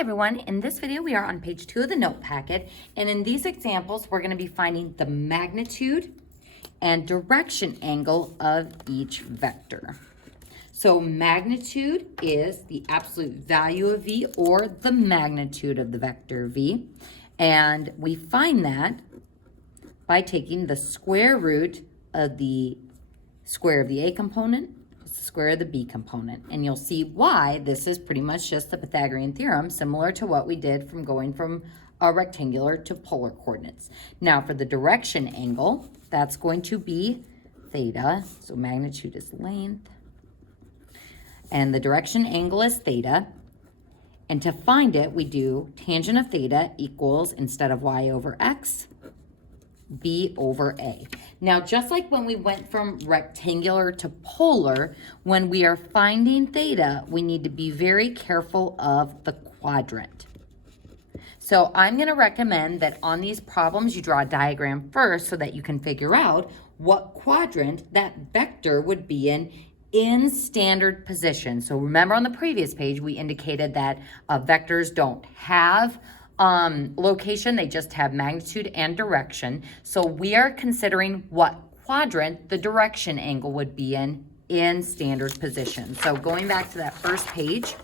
everyone. In this video, we are on page 2 of the note packet, and in these examples, we're going to be finding the magnitude and direction angle of each vector. So magnitude is the absolute value of v, or the magnitude of the vector v, and we find that by taking the square root of the square of the a component plus the square of the b component. And you'll see why this is pretty much just the Pythagorean theorem, similar to what we did from going from a rectangular to polar coordinates. Now for the direction angle, that's going to be theta. So magnitude is length, and the direction angle is theta. And to find it, we do tangent of theta equals, instead of y over x, b over a. Now, just like when we went from rectangular to polar, when we are finding theta, we need to be very careful of the quadrant. So I'm going to recommend that on these problems, you draw a diagram first so that you can figure out what quadrant that vector would be in standard position. So remember on the previous page, we indicated that vectors don't have location, they just have magnitude and direction. So we are considering what quadrant the direction angle would be in standard position. So going back to that first page,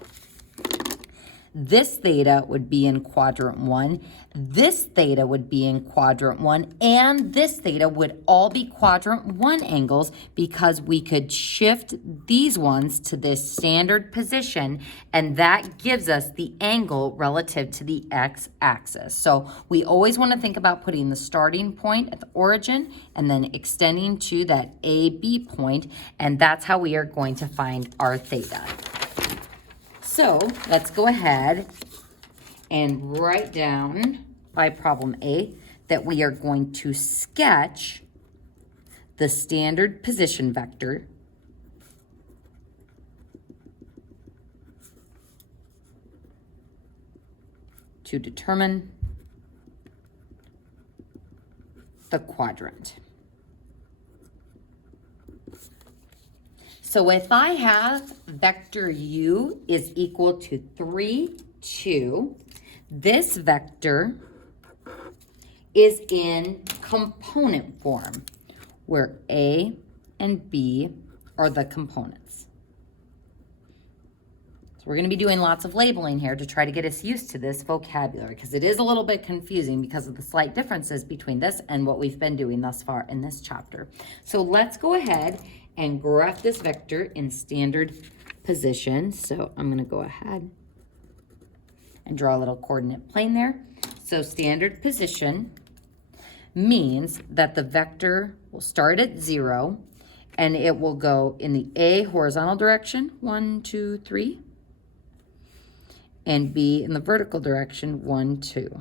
this theta would be in quadrant 1, this theta would be in quadrant 1, and this theta would all be quadrant 1 angles, because we could shift these ones to this standard position, and that gives us the angle relative to the x-axis. So we always want to think about putting the starting point at the origin and then extending to that AB point, and that's how we are going to find our theta. So let's go ahead and write down by problem A that we are going to sketch the standard position vector to determine the quadrant. So if I have vector u is equal to 3, 2, this vector is in component form, where a and b are the components. So we're going to be doing lots of labeling here to try to get us used to this vocabulary, because it is a little bit confusing because of the slight differences between this and what we've been doing thus far in this chapter. So let's go ahead and graph this vector in standard position. So I'm going to go ahead and draw a little coordinate plane there. So standard position means that the vector will start at 0, and it will go in the A horizontal direction, 1, 2, 3, and B in the vertical direction, 1, 2,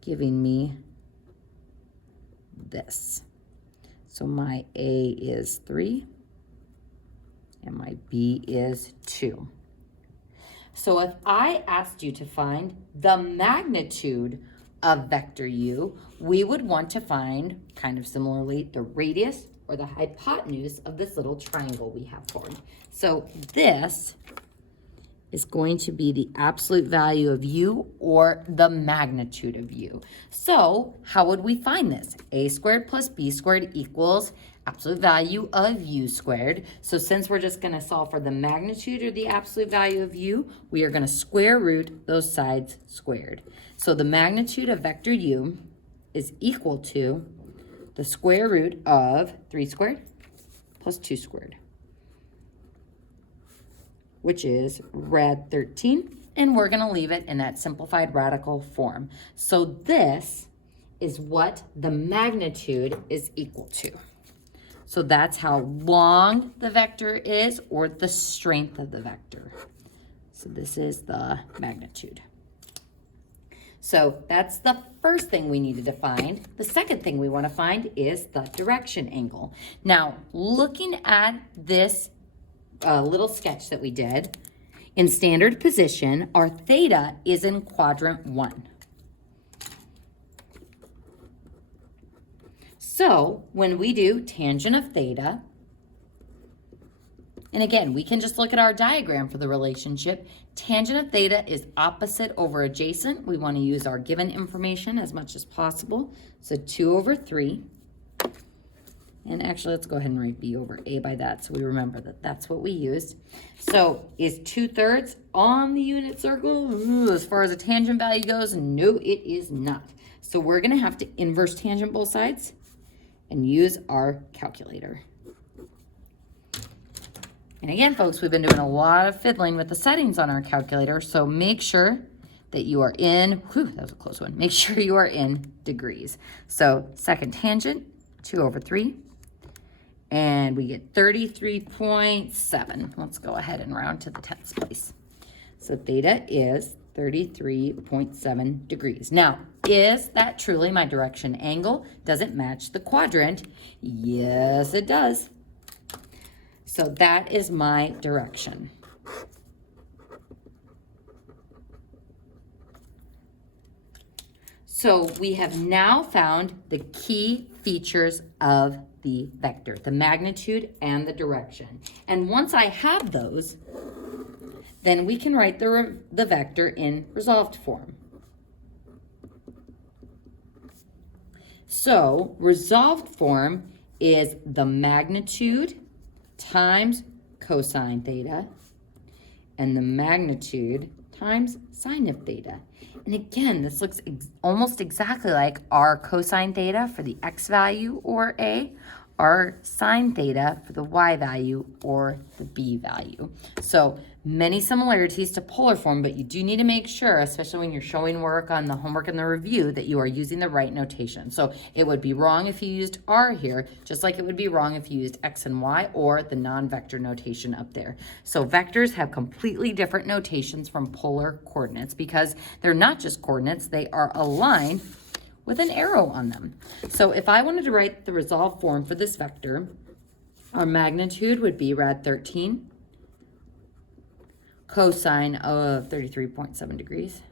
giving me this. So my A is 3 and my B is 2. So if I asked you to find the magnitude of vector u, we would want to find, kind of similarly, the radius or the hypotenuse of this little triangle we have formed. So this is going to be the absolute value of u, or the magnitude of u. So how would we find this? A squared plus b squared equals absolute value of u squared. So since we're just going to solve for the magnitude or the absolute value of u, we are going to square root those sides squared. So the magnitude of vector u is equal to the square root of 3 squared plus 2 squared, which is rad 13, and we're going to leave it in that simplified radical form. So this is what the magnitude is equal to. So that's how long the vector is, or the strength of the vector. So this is the magnitude. So that's the first thing we needed to find. The second thing we want to find is the direction angle. Now, looking at this little sketch that we did, in standard position, our theta is in quadrant 1. So when we do tangent of theta, and again, we can just look at our diagram for the relationship. Tangent of theta is opposite over adjacent. We want to use our given information as much as possible. So 2 over 3. And actually, let's go ahead and write b over a by that so we remember that that's what we used. So is 2/3 on the unit circle? Ooh, as far as a tangent value goes, no, it is not. So we're going to have to inverse tangent both sides and use our calculator. And again, folks, we've been doing a lot of fiddling with the settings on our calculator, so make sure that you are in, that was a close one, make sure you are in degrees. So second tangent, 2 over 3. And we get 33.7. Let's go ahead and round to the 10th place. So theta is 33.7 degrees. Now, is that truly my direction angle? Does it match the quadrant? Yes, it does. So that is my direction. So we have now found the key features of the vector, the magnitude and the direction. And once I have those, then we can write the vector in resolved form. So resolved form is the magnitude times cosine theta and the magnitude times sine of theta. And again, this looks almost exactly like our cosine theta for the x value or a, our sine theta for the y value or the b value. So many similarities to polar form, but you do need to make sure, especially when you're showing work on the homework and the review, that you are using the right notation. So it would be wrong if you used r here, just like it would be wrong if you used x and y or the non-vector notation up there. So vectors have completely different notations from polar coordinates because they're not just coordinates, they are a line with an arrow on them. So if I wanted to write the resolved form for this vector, our magnitude would be rad 13 cosine of 33.7 degrees.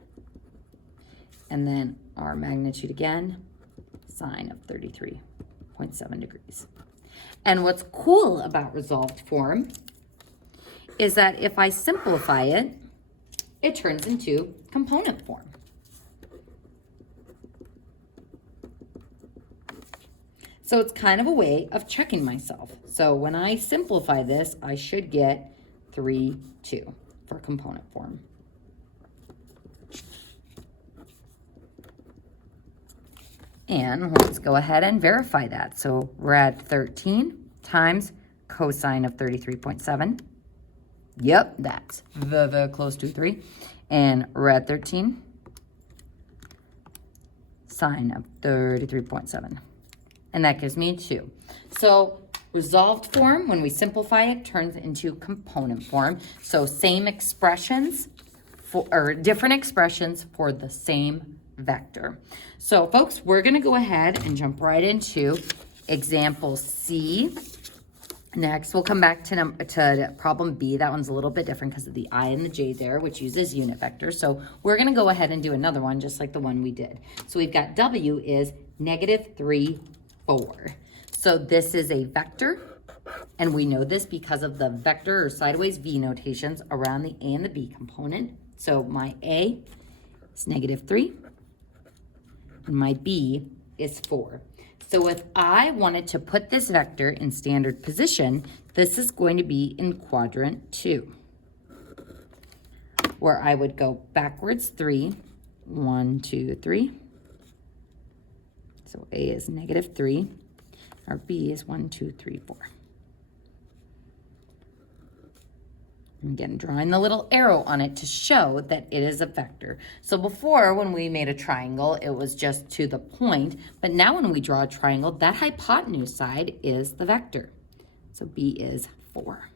And then our magnitude again, sine of 33.7 degrees. And what's cool about resolved form is that if I simplify it, it turns into component form. So it's kind of a way of checking myself. So when I simplify this, I should get 3, 2 for component form. And let's go ahead and verify that. So rad 13 times cosine of 33.7. Yep, that's very close to 3. And rad 13 sine of 33.7. And that gives me 2. So resolved form, when we simplify it, turns into component form. So same expressions, or different expressions for the same vector. So folks, we're going to go ahead and jump right into example C. Next, we'll come back to problem B. That one's a little bit different because of the I and the J there, which uses unit vectors. So we're going to go ahead and do another one just like the one we did. So we've got W is -3, 4. So this is a vector, and we know this because of the vector or sideways V notations around the A and the B component. So my A is -3, and my B is 4. So if I wanted to put this vector in standard position, this is going to be in quadrant 2, where I would go backwards 3, 1, 2, 3. So A is -3, our B is 1, 2, 3, 4. And again, drawing the little arrow on it to show that it is a vector. So before, when we made a triangle, it was just to the point, but now when we draw a triangle, that hypotenuse side is the vector. So B is 4.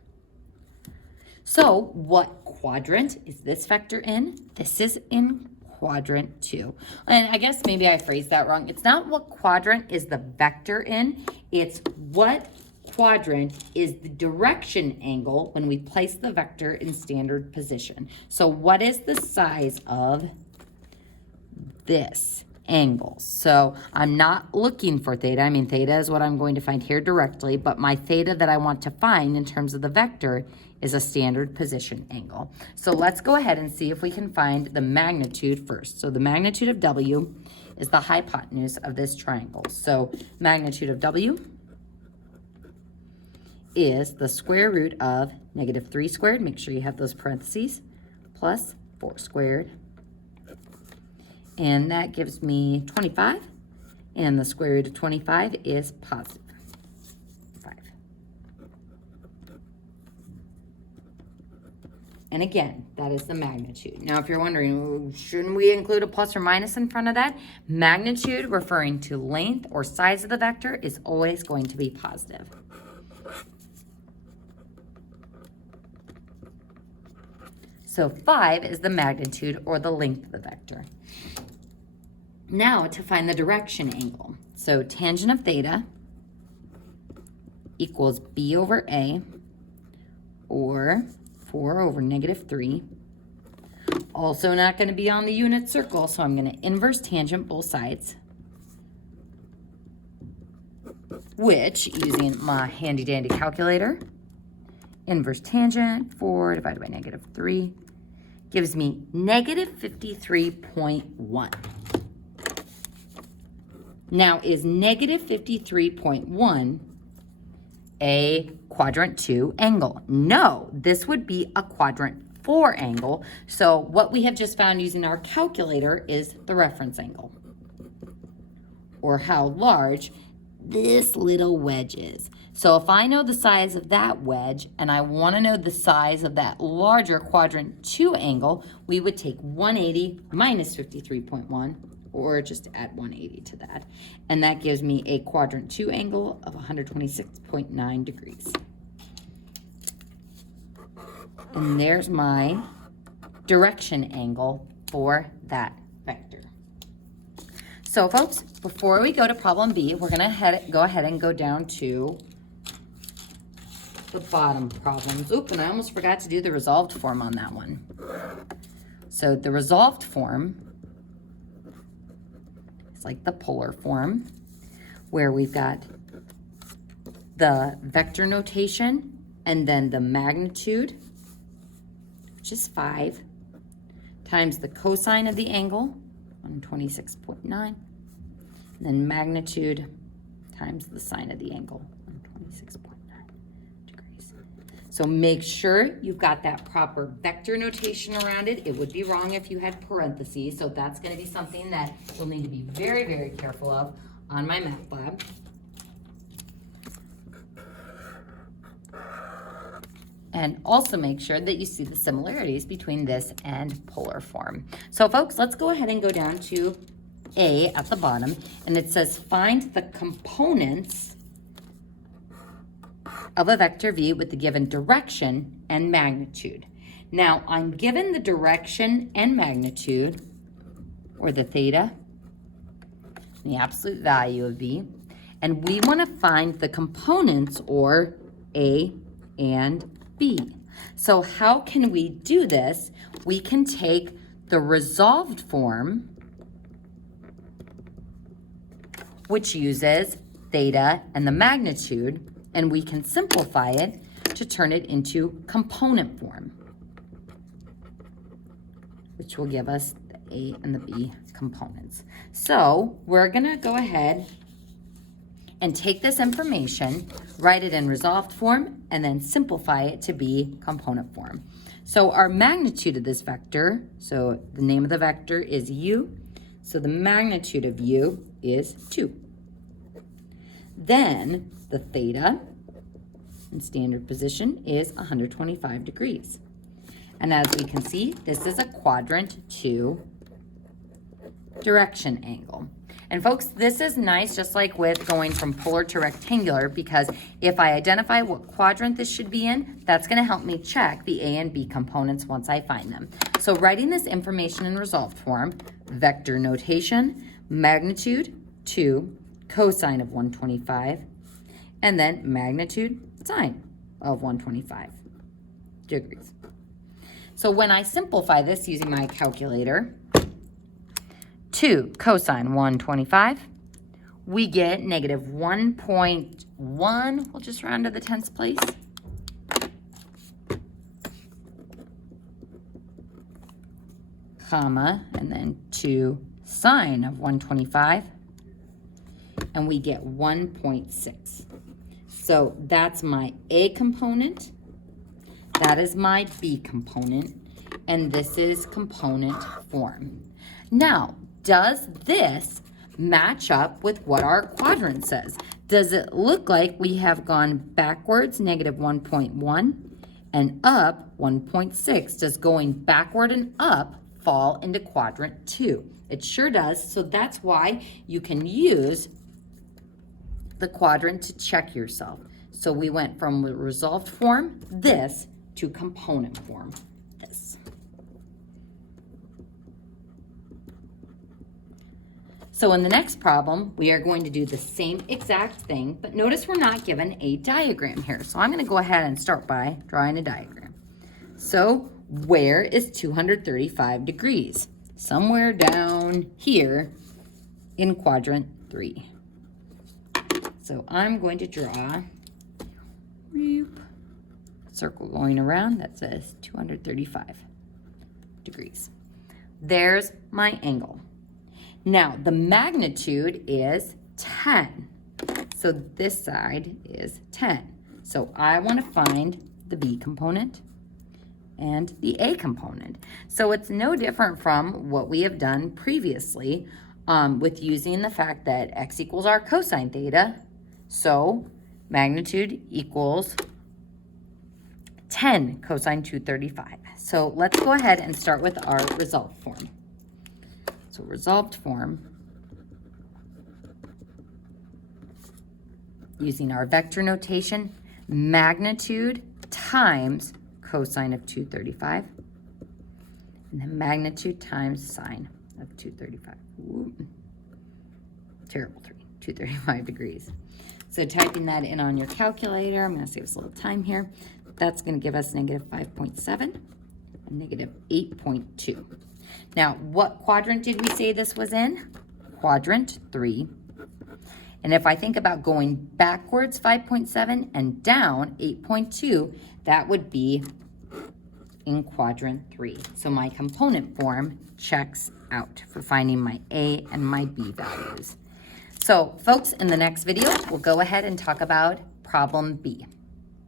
So what quadrant is this vector in? This is in quadrant 2. And I guess maybe I phrased that wrong. It's not what quadrant is the vector in, it's what quadrant is the direction angle when we place the vector in standard position. So what is the size of this angle? So I'm not looking for theta. I mean, theta is what I'm going to find here directly, but my theta that I want to find in terms of the vector is a standard position angle. So let's go ahead and see if we can find the magnitude first. So the magnitude of W is the hypotenuse of this triangle. So magnitude of W is the square root of -3 squared, make sure you have those parentheses, plus 4 squared. And that gives me 25, and the square root of 25 is positive 5. And again, that is the magnitude. Now, if you're wondering, shouldn't we include a plus or minus in front of that? Magnitude, referring to length or size of the vector, is always going to be positive. So 5 is the magnitude or the length of the vector. Now to find the direction angle. So tangent of theta equals b over a, or 4 over -3. Also not going to be on the unit circle, so I'm going to inverse tangent both sides, which, using my handy dandy calculator, inverse tangent 4 divided by -3 gives me -53.1. Now, is -53.1 a quadrant 2 angle? No, this would be a quadrant 4 angle. So what we have just found using our calculator is the reference angle, or how large this little wedge is. So if I know the size of that wedge and I want to know the size of that larger quadrant 2 angle, we would take 180 minus 53.1, or just add 180 to that. And that gives me a quadrant 2 angle of 126.9 degrees. And there's my direction angle for that vector. So folks, before we go to problem B, we're going to go ahead and go down to the bottom problems. Oop, and I almost forgot to do the resolved form on that one. So the resolved form is like the polar form, where we've got the vector notation and then the magnitude, which is 5, times the cosine of the angle, 126.9, and then magnitude times the sine of the angle, 126.9 degrees. So make sure you've got that proper vector notation around it. It would be wrong if you had parentheses, so that's going to be something that you'll need to be very, very careful of on my math lab. And also make sure that you see the similarities between this and polar form. So folks, let's go ahead and go down to A at the bottom, and it says find the components of a vector V with the given direction and magnitude. Now I'm given the direction and magnitude, or the theta, the absolute value of V, and we want to find the components, or A and B. So how can we do this? We can take the resolved form, which uses theta and the magnitude, and we can simplify it to turn it into component form, which will give us the A and the B components. So we're gonna go ahead and take this information, write it in resolved form, and then simplify it to be component form. So our magnitude of this vector, so the name of the vector is U, so the magnitude of U is 2. Then the theta in standard position is 125 degrees. And as we can see, this is a quadrant 2 direction angle. And folks, this is nice, just like with going from polar to rectangular, because if I identify what quadrant this should be in, that's going to help me check the A and B components once I find them. So writing this information in resolved form, vector notation, magnitude 2, cosine of 125, and then magnitude sine of 125 degrees. So when I simplify this using my calculator, 2 cosine 125, we get negative 1.1, we'll just round to the 10th place, comma, and then 2 sine of 125, and we get 1.6. So that's my A component, that is my B component, and this is component form. Now, does this match up with what our quadrant says? Does it look like we have gone backwards, negative 1.1, and up 1.6? Does going backward and up fall into quadrant 2? It sure does, so that's why you can use the quadrant to check yourself. So we went from resolved form, this, to component form, this. So in the next problem, we are going to do the same exact thing, but notice we're not given a diagram here. So I'm going to go ahead and start by drawing a diagram. So where is 235 degrees? Somewhere down here in quadrant 3. So I'm going to draw a circle going around that says 235 degrees. There's my angle. Now, the magnitude is 10. So this side is 10. So I want to find the B component and the A component. So it's no different from what we have done previously with using the fact that x equals our cosine theta. So magnitude equals 10 cosine 235. So let's go ahead and start with our resolved form. So resolved form, using our vector notation, magnitude times cosine of 235, and then magnitude times sine of 235. Ooh, terrible 235 degrees. So typing that in on your calculator, I'm going to save us a little time here. That's going to give us negative 5.7 and negative 8.2. Now, what quadrant did we say this was in? Quadrant 3. And if I think about going backwards 5.7 and down 8.2, that would be in quadrant 3. So my component form checks out for finding my A and my B values. So folks, in the next video, we'll go ahead and talk about problem B.